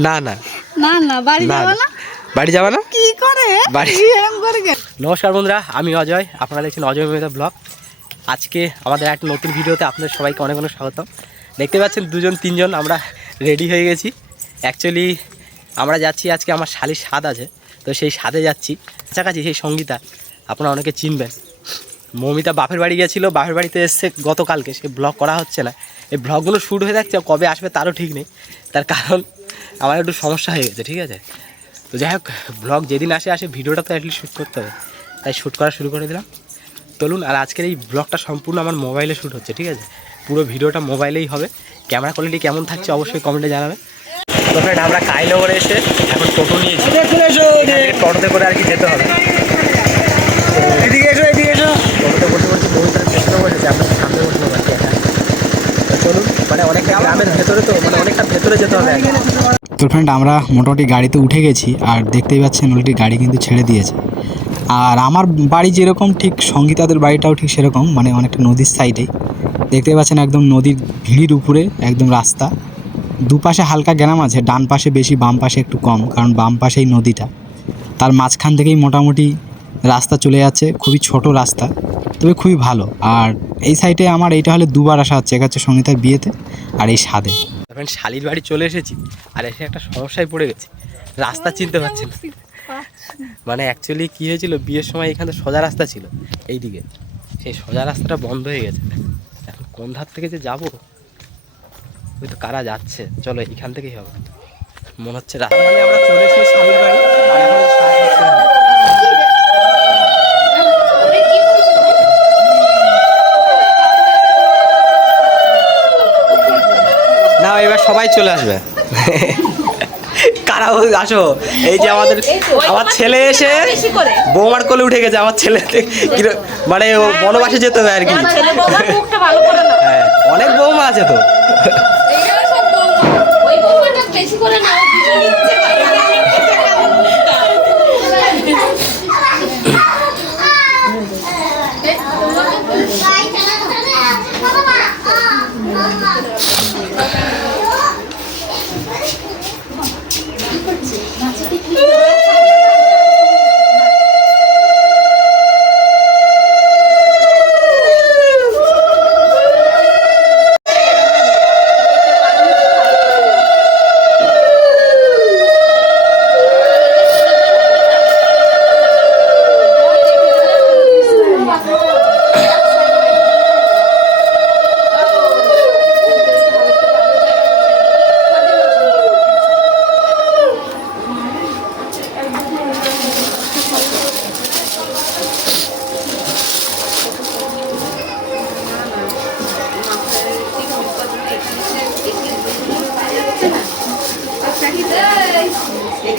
না না। না না বাড়ি না, যাব না। না? বাড়ি যাবা না? কি করে? বাড়ি- করে নমস্কার বন্ধুরা আমি অজয়। আপনারা দেখছেন অজয় মেহতা ব্লগ আজকে আমাদের একটা নতুন ভিডিওতে আপনাদের সবাইকে অনেক অনেক স্বাগতম। দেখতে পাচ্ছেন দুজন তিনজন আমরা রেডি হয়ে গেছি। অ্যাকচুয়ালি আমরা যাচ্ছি আজকে আমার শালির স্বাদ আছে। তো সেই স্বাদে যাচ্ছি। কাছাকাছি সেই সঙ্গীতা আপনারা অনেকে চিনবেন। মমিতা বাপের বাড়ি গেছিল বাপের বাড়িতে এসছে গতকালকে সে ব্লগ করা হচ্ছে না। এই ব্লগগুলো শ্যুট হয়ে যাচ্ছে কবে আসবে তারও ঠিক নেই। তার কারণ আমার একটু সমস্যা হয়ে গেছে ঠিক আছে? তো যাই হোক ব্লগ যেদিন আসে আসে ভিডিওটা তো অ্যাটলিস্ট শ্যুট করতে হবে। তাই শ্যুট করা শুরু করে দিলাম। চলুন আর আজকের এই ব্লগটা সম্পূর্ণ আমার মোবাইলে শ্যুট হচ্ছে ঠিক আছে? পুরো ভিডিওটা মোবাইলেই হবে। ক্যামেরা কোয়ালিটি কেমন থাকছে অবশ্যই কমেন্টে জানাবে। তো ফ্রেন্ড আমরা কাইনগরে এসে এখন টোটো নিয়েছি। টোটোতে করে আর কি যেতে হবে বসে বসে বহুতটা পেছনে বসেছে আমরা সামনে বসে পারছি একা তো চলুন মানে তো মানে ফ্রেন্ড আমরা মোটামুটি গাড়িতে উঠে গেছি আর দেখতেই পাচ্ছেন অলরেডি গাড়ি কিন্তু ছেড়ে দিয়েছে। আর আমার বাড়ি যেরকম, ঠিক সঙ্গীতাদের বাড়িটাও ঠিক সেরকম মানে অনেকটা নদীর সাইডে দেখতেই পাচ্ছেন একদম নদীর ভিড়ির উপরে, একদম রাস্তা। দুপাশে হালকা গ্রাম আছে, ডান পাশে বেশি, বাম পাশে একটু কম, কারণ বাম পাশেই নদীটা। তার মাঝখান থেকেই মোটামুটি রাস্তা চলে যাচ্ছে, খুবই ছোট রাস্তা। তবে খুবই ভালো। আর এই সাইডে আমার এইটা হলে দুবার আসা হচ্ছে, এক হচ্ছে সঙ্গীতার বিয়েতে আর এই স্বাদে। তখন শালির বাড়ি চলে এসেছি আর এসে একটা সমস্যায় পড়ে গেছি। রাস্তা চিনতে পারছি না। মানে অ্যাকচুয়ালি কী হয়েছিল, বিয়ের সময় এখানে সোজা রাস্তা ছিল এই দিকে সেই সোজা রাস্তাটা বন্ধ হয়ে গেছে। এখন কোন ধার থেকে যে যাব? ওই তো কারা যাচ্ছে? চলো এখান থেকেই হবে। মনে হচ্ছে রাস্তা আমরা চলে না এবার সবাই চলে আসবে। কারা আসো। এই যে আমাদের আমার ছেলে এসে বৌমার কোলে উঠে গেছে আমার ছেলে মানে ও বনবাসে যেতে হবে আর কি। হ্যাঁ অনেক বৌমা আছে তো। বেশি করে না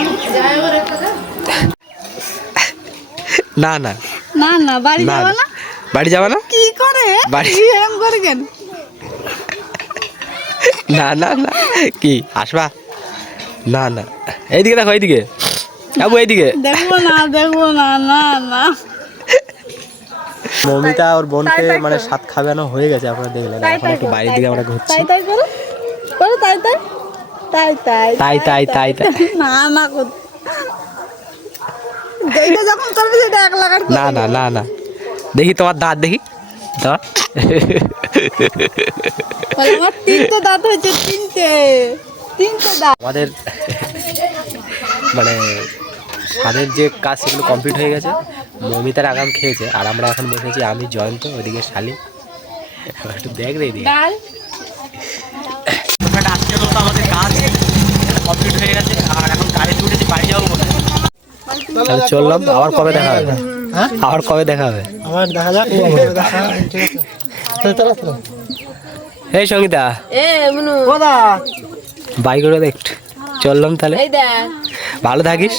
না না। না না বাড়ি না বাড়ি যাবা না? কি করে? বাড়ি- এরম করে কেন? না না না। কি আসবা? না না। এইদিকে দেখো এইদিকে। বাবু এইদিকে। দেখব না দেখব না না না। মমিতা ওর বোনকে মানে। সাত খাওয়ানো হয়ে গেছে আপনারা দেখলেন। এখন একটু বাইরের দিকে আমরা ঘুরছি। তাই তাই করো। করো তাই তাই। তাই তাই তাই, তাই, তাই, তাই। না না যেটা যখন করবে সেটা এক লাগার না না না না। দেখি তোমার দাঁত দেখি। দাঁত। আমার তিনটে দাঁত হয়েছে তিনটে তিনটে দাঁত। আমাদের মানে স্বাদের যে কাজ সেগুলো কমপ্লিট হয়ে গেছে মমিতার আগাম খেয়েছে আর আমরা এখন বসেছি আমি জয়ন্ত ওইদিকে শালি একটু দেখ রে দেখ ডাল তোমরা আজকে মতো আমাদের কাজ কমপ্লিট হয়ে গেছে আর এখন গাড়িতে উঠেছি বাড়ি যাব বলে তাহলে চললাম আবার কবে দেখা হবে? আবার কবে দেখা হবে? আমার দেখা যাক এই সঙ্গীতা বাইক করে দেখ চললাম তাহলে। ভালো থাকিস?